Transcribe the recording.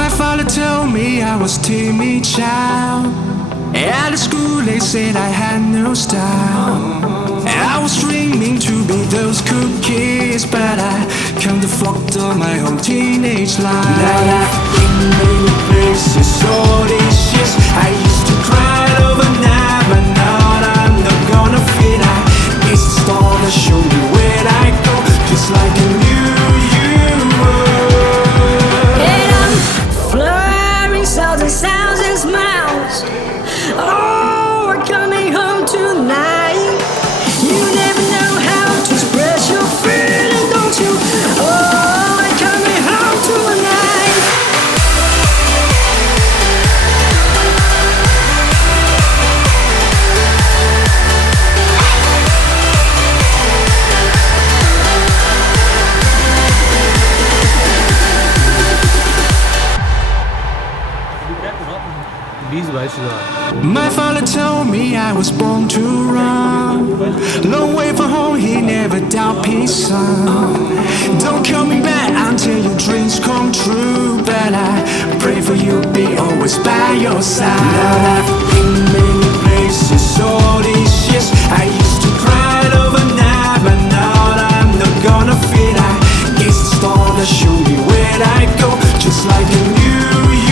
My father told me I was timid child. At school they said I had no style. I was dreaming to be those cool kids, but I can't afford all my whole teenage life. Now I've been many places all these years. I used to cry overnight, but now I'm not gonna fit. It's the star that show me where I go, just like I knew you were. And I'm fluttering souls and sounds and smiles. Oh, we're coming home tonight. You never know how to express your feeling, don't you? Oh, we're coming home tonight. My father told me I was born to run. Long way from home, he never doubt peace, son. Don't call me back until your dreams come true, but I pray for you, be always by your side. Now I've been many places all these years. I used to cry overnight, but now I'm not gonna fit. It's the star that show me where I go, just like I knew you.